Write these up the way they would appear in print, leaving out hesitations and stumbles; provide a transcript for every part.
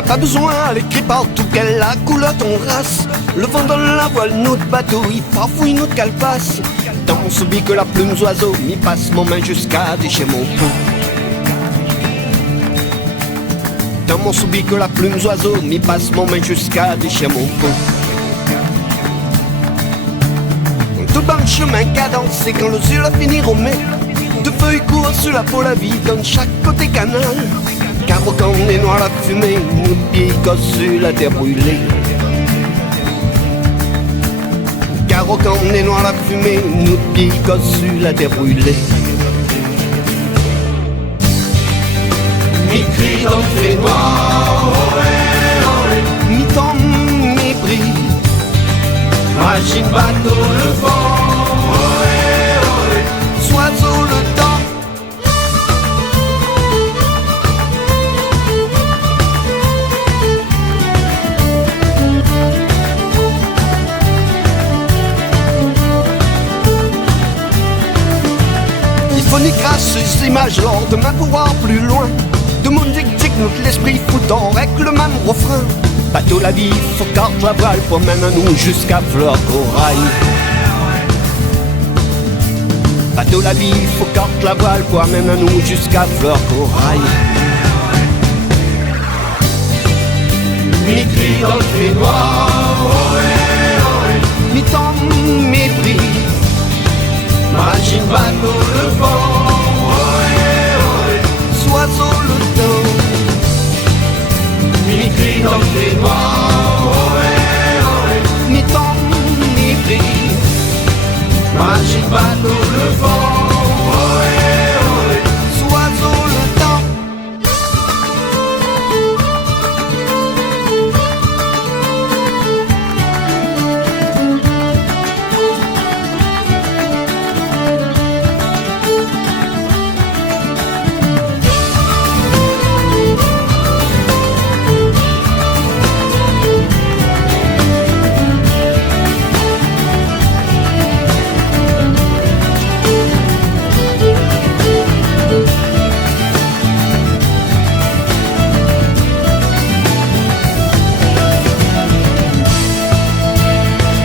n'a pas besoin, elle écrit partout qu'elle la couleur ton race. Le vent dans la voile, notre bateau, il farfouille notre calebasse. Dans mon soubi que la plume d'oiseau, m'y passe mon main jusqu'à déchirer mon peau. Dans mon soubi que la plume d'oiseau, m'y passe mon main jusqu'à déchirer mon peau. Tout bas le chemin cadencé quand les yeux la finir au mai. De feuilles courent sur la peau, la vie donne chaque côté canal. Car quand on est noir la fumée, nous pique sur la terre brûlée. Car quand on est noir la fumée, nous pique sur la terre brûlée. Mi-cri dans le fait noir, mi-tombe, mi-brille. Machine, bateau, le vent, oiseau, le temps. Phonique grâce ces images lors de ma pouvoir plus loin. De mon dictique notre l'esprit foutant avec le même refrain. Bateau la vie, faut carte la voile pour mène à nous jusqu'à fleur corail. Bateau la vie, faut carte la voile pour mène à nous jusqu'à fleur corail. Mi-cri dans le fait noir, mi-tombe, mi-brille. Machine, bateau, le vent, oiseau, le temps. Mi-cri dans le fait noir, mi-tombe, mi-brille. Machine, bateau, le vent, oiseau, le temps.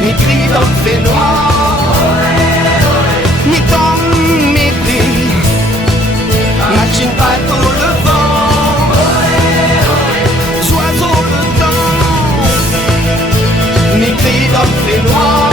Mi-cri dans le fait noir, mi-tombe, mi-brille. Machine, bateau, le vent, oiseau, le temps. Mi-cri dans le fait noir.